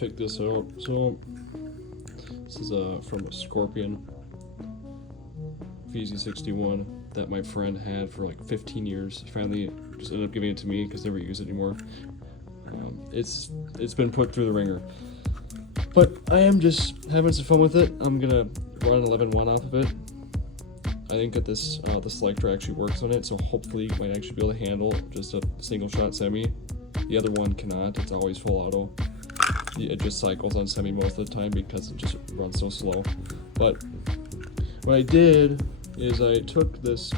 check this out. So this is from a Scorpion VZ61 that my friend had for like 15 years. Finally just ended up giving it to me because I never use it anymore. It's been put through the ringer, but I am just having some fun with it. I'm gonna run 11-1 off of it. I think that this the selector actually works on it, so hopefully you might actually be able to handle just a single shot semi. The other one cannot. It's always full auto. It just cycles on semi most of the time because it just runs so slow. But what I did is I took this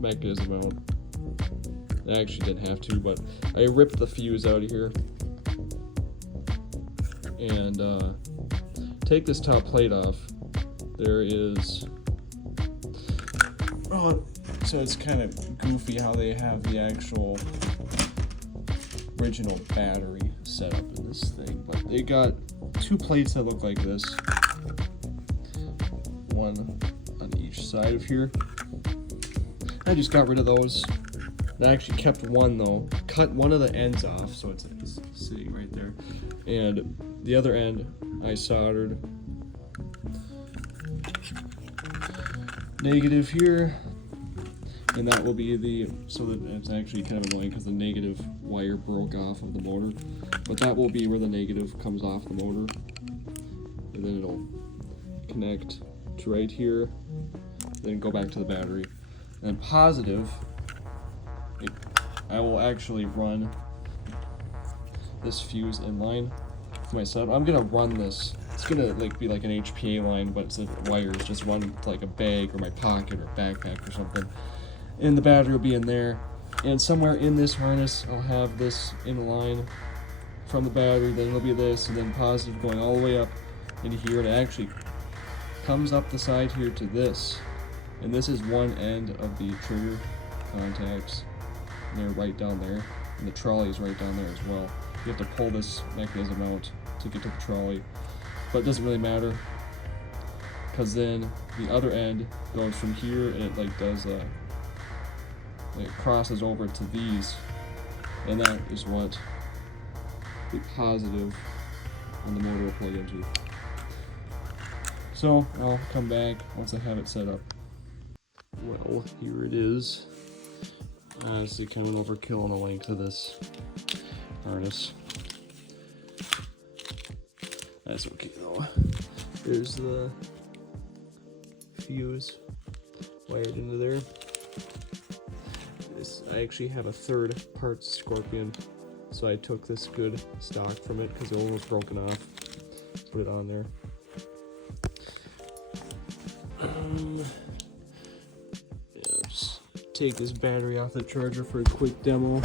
mechanism out. I actually didn't have to, but I ripped the fuse out of here and take this top plate off. There is, so it's kind of goofy how they have the actual original battery set up in this thing, but they got two plates that look like this, one on each side of here. I just got rid of those. I actually kept one though, cut one of the ends off, so it's sitting right there, and the other end I soldered negative here, and that will be the, so that it's actually kind of annoying because the negative wire broke off of the motor, but that will be where the negative comes off the motor, and then it'll connect to right here, then go back to the battery. And positive, I will actually run this fuse in line for my setup. I'm gonna run this. It's gonna be like an HPA line, but it's the wires just run to like a bag or my pocket or backpack or something. And the battery will be in there. And somewhere in this harness, I'll have this in line from the battery. Then it'll be this, and then positive going all the way up into here. And it actually comes up the side here to this. And this is one end of the trigger contacts. And they're right down there. And the trolley is right down there as well. You have to pull this mechanism out to get to the trolley. But it doesn't really matter, because then the other end goes from here and it does it crosses over to these, and that is what the positive on the motor will plug into. So I'll come back once I have it set up. Well, here it is. Honestly, kind of an overkill on the length of this harness. That's okay though. There's the fuse wired into there. I actually have a third part Scorpion, so I took this good stock from it because the old one was broken off. Put it on there. Just take this battery off the charger for a quick demo.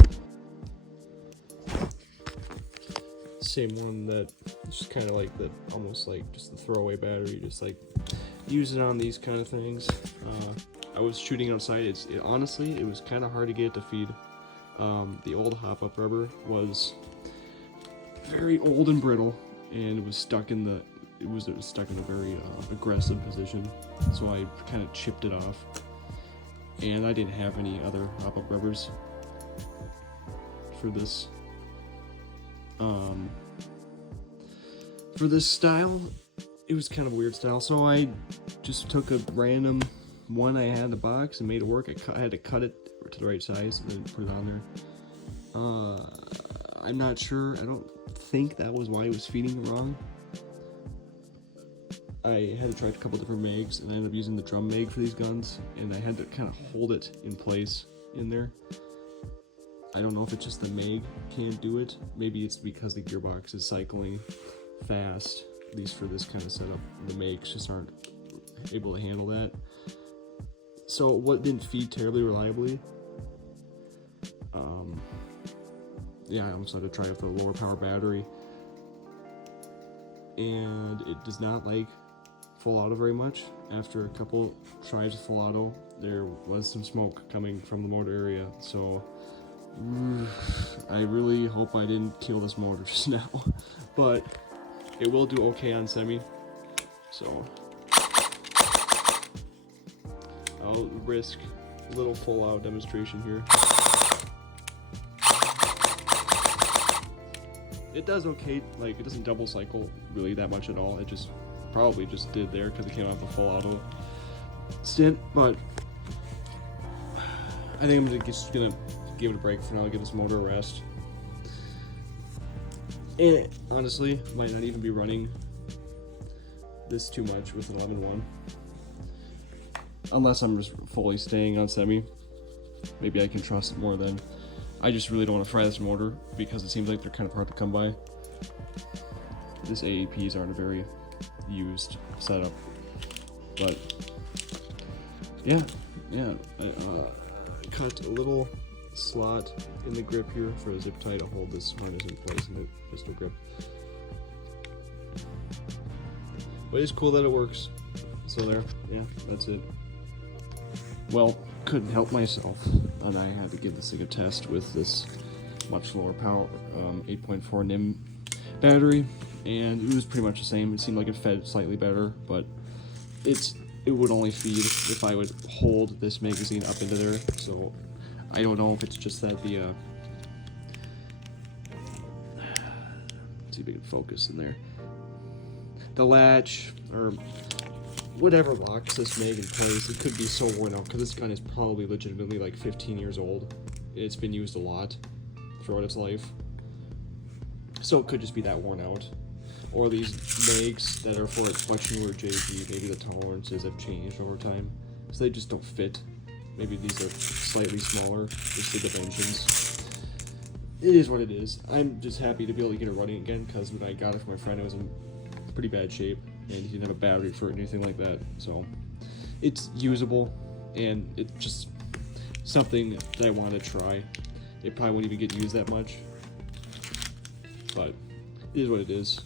Same one that it's just kind of like the, almost like just the throwaway battery, just like use it on these kind of things. I was shooting outside. Honestly, it was kind of hard to get it to feed. The old hop-up rubber was very old and brittle, and it was stuck in the stuck in a very aggressive position. So I kind of chipped it off, and I didn't have any other hop-up rubbers for this. For this style, it was kind of a weird style, so I just took a random one I had in the box and made it work. I had to cut it to the right size and then put it on there. I'm not sure. I don't think that was why it was feeding wrong. I had to try a couple different mags, and I ended up using the drum mag for these guns, and I had to kind of hold it in place in there. I don't know if it's just the mag can't do it. Maybe it's because the gearbox is cycling fast, at least for this kind of setup. The mags just aren't able to handle that. So what didn't feed terribly reliably, yeah, I almost had to try it with a lower power battery, and it does not like full auto very much. After a couple tries with full auto, there was some smoke coming from the motor area, so I really hope I didn't kill this motor just now, but it will do okay on semi, so I'll risk a little full out demonstration here. It does okay, like it doesn't double cycle really that much at all. It just probably just did there because it came out the full auto stint, but I think I'm just gonna give it a break for now, give this motor a rest. And honestly, might not even be running this too much with an 11.1. Unless I'm just fully staying on semi. Maybe I can trust it more then. I just really don't want to fry this motor because it seems like they're kind of hard to come by. This AAPs aren't a very used setup. But yeah, I cut a little slot in the grip here for a zip tie to hold this harness in place in the pistol grip. But it's cool that it works. So there, yeah, that's it. Well, couldn't help myself, and I had to give this thing a test with this much lower power 8.4 NiMH battery, and it was pretty much the same. It seemed like it fed slightly better, but it would only feed if I would hold this magazine up into there. So I don't know if it's just that the let's see if we can focus in there. The latch or whatever locks this mag in place, it could be so worn out because this gun is probably legitimately like 15 years old. It's been used a lot throughout its life, so it could just be that worn out. Or these mags that are for a much newer JG, maybe the tolerances have changed over time, so they just don't fit. Maybe these are slightly smaller, just the dimensions. It is what it is. I'm just happy to be able to get it running again because when I got it from my friend, it was in pretty bad shape and he didn't have a battery for it or anything like that. So it's usable and it's just something that I want to try. It probably won't even get used that much, but it is what it is.